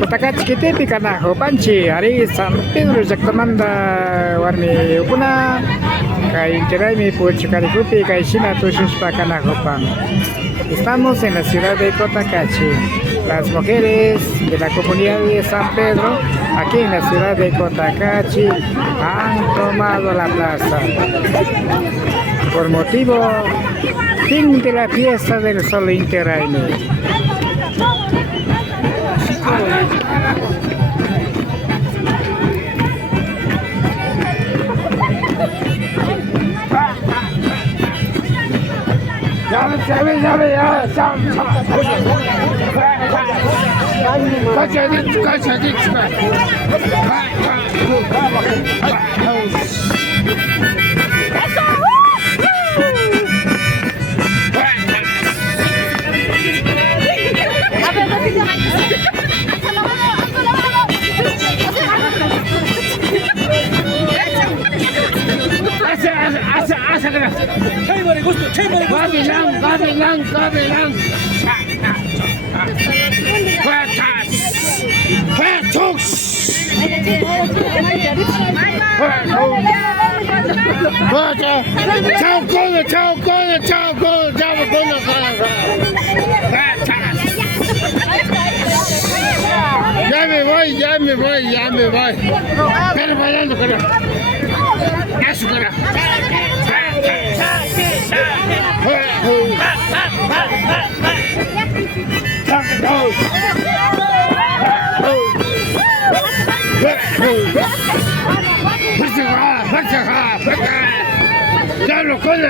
Kota Kitipi Kanaho Panchi, Ari San Pedro Jactamanda Warmi Upuna, Kai Jeremy Puchicaricupi, Kai Shina Tushpa Kanahopan. Estamos en la ciudad de Cotacachi. Las mujeres de la comunidad de San Pedro, aquí en la ciudad de Cotacachi, han tomado la plaza por motivo fin de la fiesta del Sol Interaine. Ya me voy. Pero bailando, cara. Eso, cara.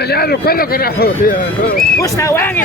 Ya lo cono, carajo. Gusta wangi.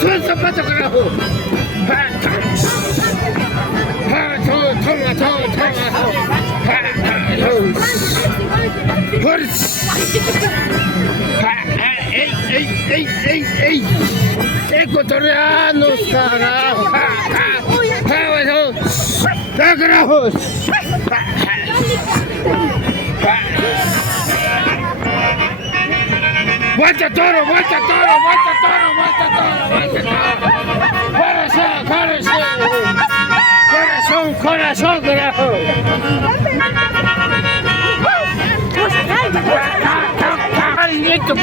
Suel zapato, carajo. ¡Ey! ¡Ecuatorianos, carajo! ¡Carajos! ¡Vuelta toro! ¡Corazón, carajo! ¡Cariñito!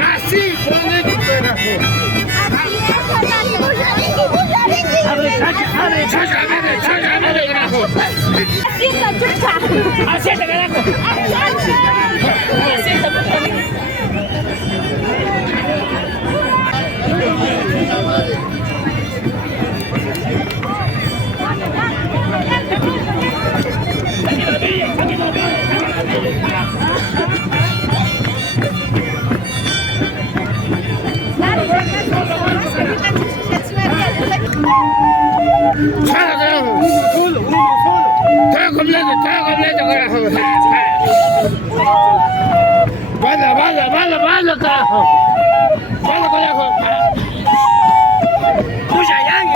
Así, bonito, carajo. Abre, carajo. Así está, carajo. carajo. Bala, bala, bala, bala, carajo. Bala, carajo. Puxa yang.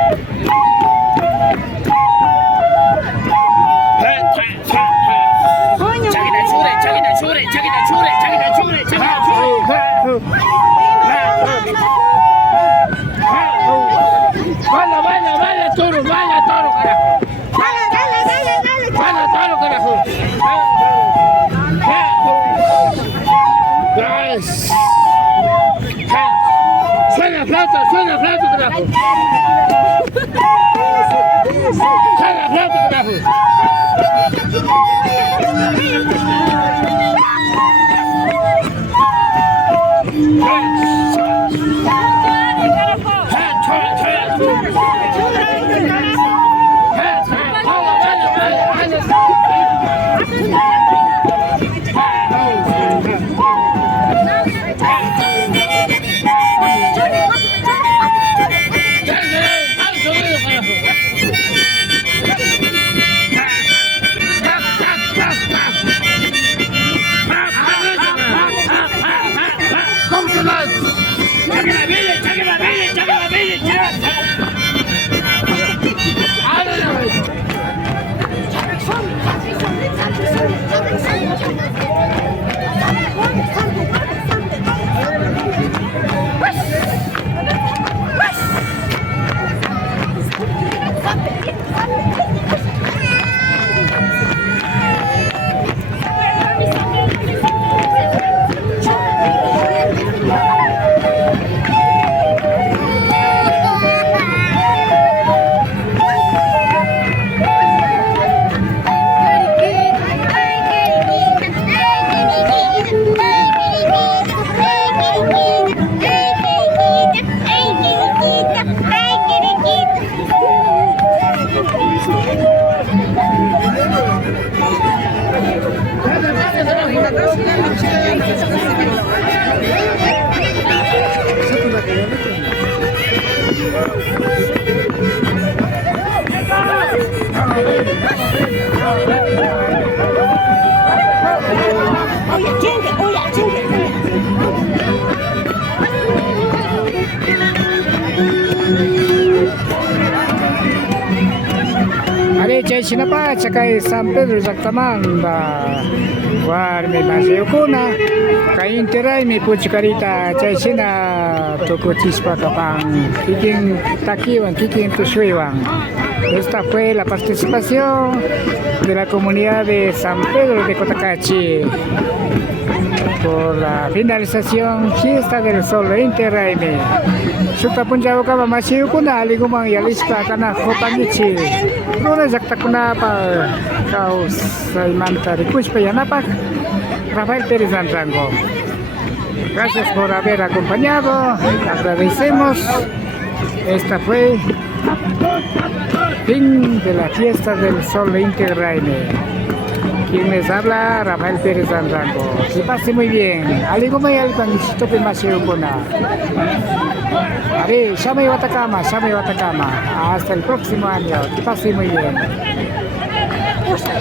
Chakita chure, chakita chure, chakita chure, chakita chure, chakita chure. Bala, bala, bala, toro, carajo. Bala, toro, carajo. Suena flauta, carajo. Suena flauta, carajo. Chay Sinapa, Chacay San Pedro Zactamanda, Guarme Maseucuna, Cainteray, mi puchicarita, Chay Sina, Tocochispa Capang, Kikin Takiwan, Kikin Tushuiwan. Esta fue la participación de la comunidad de San Pedro de Cotacachi por la finalización Fiesta del Sol Interraime. Suta punjau ka masiu kuna aligumang yalispa kana hopangichi. Runa jakta kuna pa kaus saimanta request pa yanapak. Rafael Pérez Andrango. Gracias por haber acompañado. Agradecemos. Esta fue fin de la Fiesta del Sol Interraime. Quien les habla, Rafael Pérez Andrango. Que pase muy bien. Aligumay alpangisito pe masiu kuna. Are, Shamay Watakama. Hasta el próximo año. Que pase muy bien. Usa,